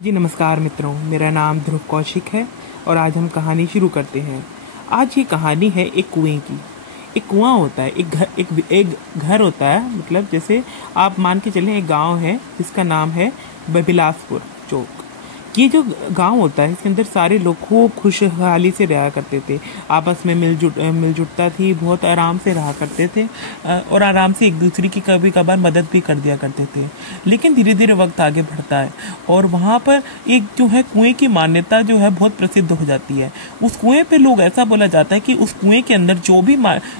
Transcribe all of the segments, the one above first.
जी नमस्कार मित्रों, मेरा नाम ध्रुव कौशिक है और आज हम कहानी शुरू करते हैं। आज ये कहानी है एक कुएं की। एक कुआं होता है, एक घर होता है। मतलब जैसे आप मान के चलें, एक गांव है जिसका नाम है बिलासपुर चौक। ये जो गांव होता है, इसके अंदर सारे लोग खूब खुशहाली से रहा करते थे। आपस में मिलजुटता थी, बहुत आराम से रहा करते थे और आराम से एक दूसरे की कभी कभार मदद भी कर दिया करते थे। लेकिन धीरे धीरे वक्त आगे बढ़ता है और वहाँ पर एक जो है कुएं की मान्यता जो है बहुत प्रसिद्ध हो जाती है। उस कुएं पे लोग ऐसा बोला जाता है कि उस कुएं के अंदर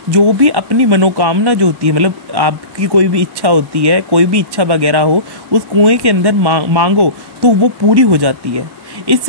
जो भी अपनी मनोकामना जो होती है, मतलब आपकी कोई भी इच्छा होती है, कोई भी इच्छा वगैरह हो, उस कुएं के अंदर मांगो तो वो पूरी हो जाती है। इस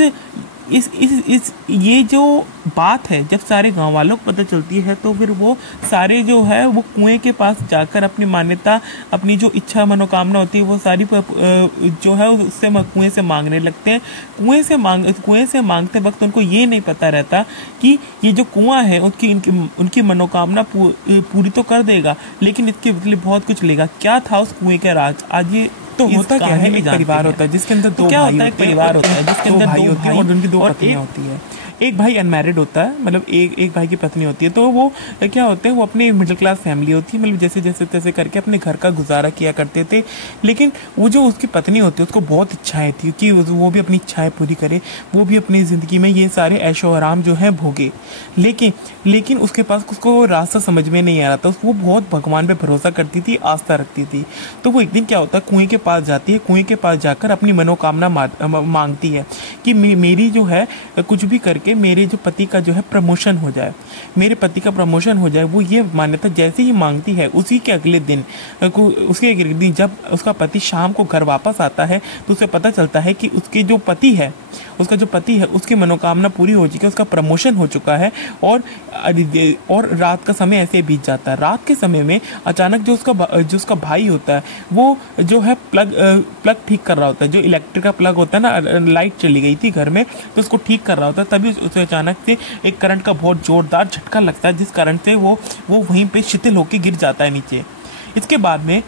ये जो बात है, जब सारे गांव वालों को पता चलती है तो फिर वो सारे जो है वो कुएं के पास जाकर अपनी मान्यता, अपनी जो इच्छा मनोकामना होती है वो सारी जो है उससे कुएं से मांगने लगते हैं। कुएं से मांगते वक्त उनको ये नहीं पता रहता कि ये जो कुआं है उनकी मनोकामना पूरी तो कर देगा, लेकिन इसके बदले बहुत कुछ लेगा। क्या था उस कुएं का राज, आज ये तो होता क्या है, एक परिवार होता है जिसके अंदर दो भाई होते हैं, परिवार होता है जिसके अंदर भाई होते हैं और उनकी दो पत्नियां होती है। एक भाई अनमैरिड होता है, मतलब एक भाई की पत्नी होती है। तो वो क्या होते हैं, वो अपनी मिडिल क्लास फैमिली होती है, मतलब जैसे जैसे तैसे करके अपने घर का गुजारा किया करते थे। लेकिन वो जो उसकी पत्नी होती है उसको बहुत इच्छाएं थी कि वो भी अपनी इच्छाएं पूरी करे, वो भी अपनी ज़िंदगी में ये सारे ऐशो आराम जो है भोगे। लेकिन उसके पास उसको रास्ता समझ में नहीं आ रहा था। वो बहुत भगवान पे भरोसा करती थी, आस्था रखती थी। तो वो एक दिन क्या होता है, कुएं के पास जाती है। कुएं के पास जाकर अपनी मनोकामना मांगती है कि मेरी जो है कुछ भी करके मेरे जो पति का जो है प्रमोशन हो जाए, मेरे पति का प्रमोशन हो जाए। वो ये मान्यता जैसे ही मांगती है, उसके अगले दिन जब उसका पति शाम को घर वापस आता है तो उसे पता चलता है कि उसका जो पति है उसकी मनोकामना पूरी हो चुकी है, उसका प्रमोशन हो चुका है। और रात का समय ऐसे बीत जाता है। रात के समय में अचानक जो उसका भाई होता है, वो जो है प्लग ठीक कर रहा होता है। जो इलेक्ट्रिक का प्लग होता है ना, लाइट चली गई थी घर में, तो उसको ठीक कर रहा होता है। तभी उसे अचानक से एक करंट का बहुत जोरदार झटका लगता है, जिस कारण से वो वहीं पे शिथिल होकर गिर जाता है नीचे। इसके बाद में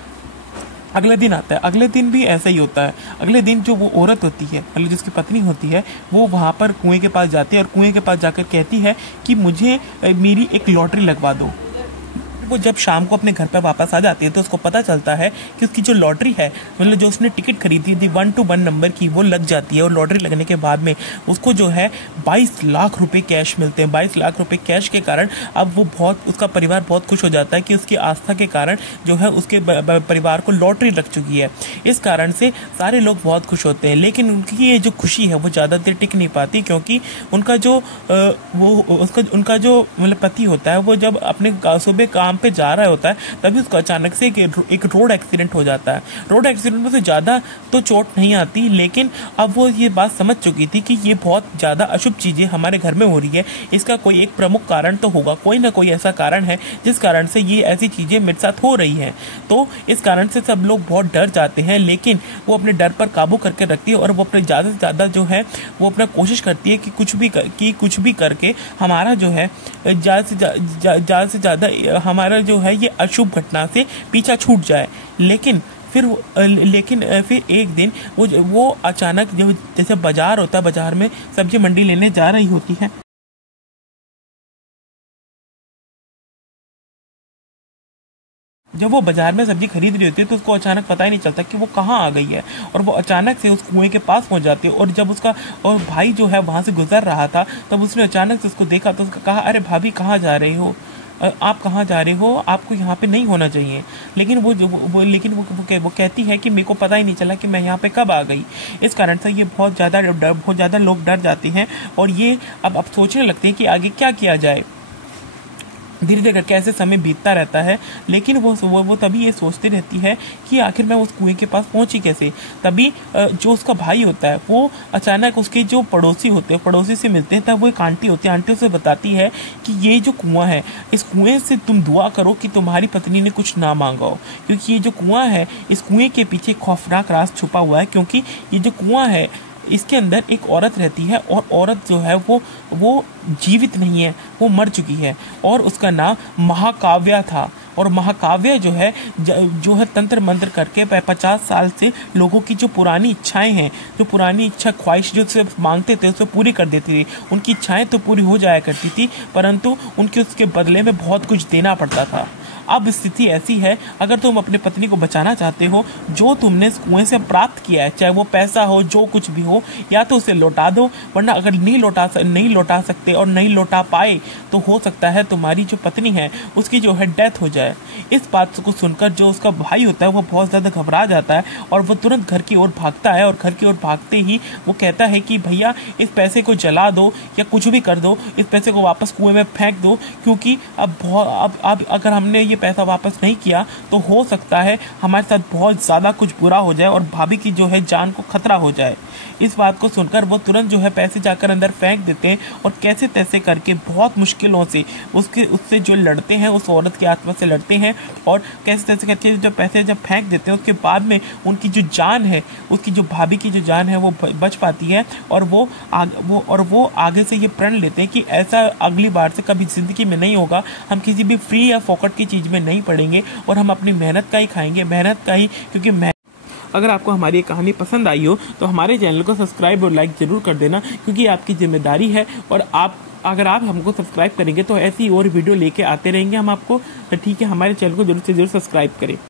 अगले दिन आता है। अगले दिन भी ऐसा ही होता है। अगले दिन जो वो औरत होती है, मतलब जिसकी पत्नी होती है, वो वहाँ पर कुएं के पास जाती है और कुएं के पास जाकर कहती है कि मुझे मेरी एक लॉटरी लगवा दो। वो जब शाम को अपने घर पर वापस आ जाती है तो उसको पता चलता है कि उसकी जो लॉटरी है, मतलब जो उसने टिकट खरीदी थी 1 to 1 नंबर की, वो लग जाती है। और लॉटरी लगने के बाद में उसको जो है 22 लाख रुपए कैश मिलते हैं। 22 लाख रुपए कैश के कारण अब उसका परिवार बहुत खुश हो जाता है कि उसकी आस्था के कारण जो है उसके परिवार को लॉटरी लग चुकी है। इस कारण से सारे लोग बहुत खुश होते हैं। लेकिन उनकी ये जो खुशी है वो ज़्यादा देर टिक नहीं पाती, क्योंकि उनका जो मतलब पति होता है, वो जब अपने सुबह काम पे जा रहा होता है तभी उसको अचानक से एक रोड एक्सीडेंट हो जाता है। रोड एक्सीडेंट में से ज्यादा तो चोट नहीं आती, लेकिन अब वो ये बात समझ चुकी थी कि ये बहुत ज्यादा अशुभ चीजें हमारे घर में हो रही है। इसका कोई एक प्रमुख कारण तो होगा, कोई ना कोई ऐसा कारण है जिस कारण से ये ऐसी चीजें मेरे साथ हो रही हैं। तो इस कारण से सब लोग बहुत डर जाते हैं, लेकिन वो अपने डर पर काबू करके रखती है और वो अपने ज्यादा से ज्यादा जो है वो अपना कोशिश करती है कि कुछ भी करके हमारा जो है ज्यादा से ज्यादा हमारा जो है ये अशुभ घटना से पीछा छूट जाए। लेकिन फिर एक दिन वो अचानक जैसे बाजार होता है, बाजार में सब्जी मंडी लेने जा रही होती है। जब वो बाजार में सब्जी खरीद रही होती है तो उसको अचानक पता ही नहीं चलता कि वो कहाँ आ गई है, और वो अचानक से उस कुएं के पास पहुंच जाती है। और जब उसका भाई जो है वहां से गुजर रहा था, तब उसने अचानक से उसको देखा तो उसका कहा, अरे भाभी कहाँ जा रही हो, आप कहाँ जा रहे हो, आपको यहाँ पे नहीं होना चाहिए। लेकिन वो कहती है कि मेरे को पता ही नहीं चला कि मैं यहाँ पे कब आ गई। इस कारण से ये बहुत ज़्यादा लोग डर जाते हैं और ये अब सोचने लगते हैं कि आगे क्या किया जाए। धीरे धीरे करके ऐसे समय बीतता रहता है, लेकिन वो तभी ये सोचती रहती है कि आखिर मैं उस कुएं के पास पहुंची कैसे। तभी जो उसका भाई होता है वो अचानक उसके जो पड़ोसी होते हैं, पड़ोसी से मिलते हैं। तब वो एक आंटी होती है, आंटी उसे बताती है कि ये जो कुआं है, इस कुएं से तुम दुआ करो कि तुम्हारी पत्नी ने कुछ ना मांगा हो, क्योंकि ये जो कुआं है, इस कुएं के पीछे खौफनाक राज छुपा हुआ है। क्योंकि ये जो कुआं है, इसके अंदर एक औरत रहती है और औरत जो है वो जीवित नहीं है, वो मर चुकी है और उसका नाम महाकाव्या था। और महाकाव्य जो है तंत्र मंत्र करके 50 साल से लोगों की जो पुरानी इच्छाएं हैं, जो पुरानी इच्छा ख्वाहिश जो से मांगते थे उसे पूरी कर देती थी। उनकी इच्छाएं तो पूरी हो जाया करती थी, परंतु उनके उसके बदले में बहुत कुछ देना पड़ता था। अब स्थिति ऐसी है, अगर तुम अपने पत्नी को बचाना चाहते हो, जो तुमने इस कुएं से प्राप्त किया है, चाहे वो पैसा हो, जो कुछ भी हो, या तो उसे लौटा दो, वरना अगर नहीं लौटा सकते और नहीं लौटा पाए तो हो सकता है तुम्हारी जो पत्नी है उसकी जो है डेथ हो जाए। इस बात को सुनकर जो उसका भाई होता है वो बहुत ज़्यादा घबरा जाता है और वो तुरंत घर की ओर भागता है, और घर की ओर भागते ही वो कहता है कि भैया इस पैसे को जला दो या कुछ भी कर दो, इस पैसे को वापस कुएं में फेंक दो, क्योंकि अब अगर हमने ये पैसा वापस नहीं किया तो हो सकता है हमारे साथ बहुत ज़्यादा कुछ बुरा हो जाए और भाभी की जो है जान को खतरा हो जाए। इस बात को सुनकर वो तुरंत जो है पैसे जाकर अंदर फेंक देते हैं और कैसे तैसे करके बहुत मुश्किलों से उससे जो लड़ते हैं, उस औरत की आत्मा से लड़ते हैं, और कैसे तैसे करके जो पैसे जब फेंक देते हैं उसके बाद में उनकी जो जान है, उसकी जो भाभी की जो जान है वो बच पाती है, और वो आगे से ये प्रण लेते हैं कि ऐसा अगली बार से कभी जिंदगी में नहीं होगा। हम किसी भी फ्री या फोकट की चीज़ में नहीं पड़ेंगे और हम अपनी मेहनत का ही खाएंगे, मेहनत का ही, क्योंकि अगर आपको हमारी ये कहानी पसंद आई हो तो हमारे चैनल को सब्सक्राइब और लाइक जरूर कर देना, क्योंकि आपकी जिम्मेदारी है। और अगर आप हमको सब्सक्राइब करेंगे तो ऐसी और वीडियो लेके आते रहेंगे हम आपको। तो ठीक है, हमारे चैनल को जरूर से जरूर सब्सक्राइब करें।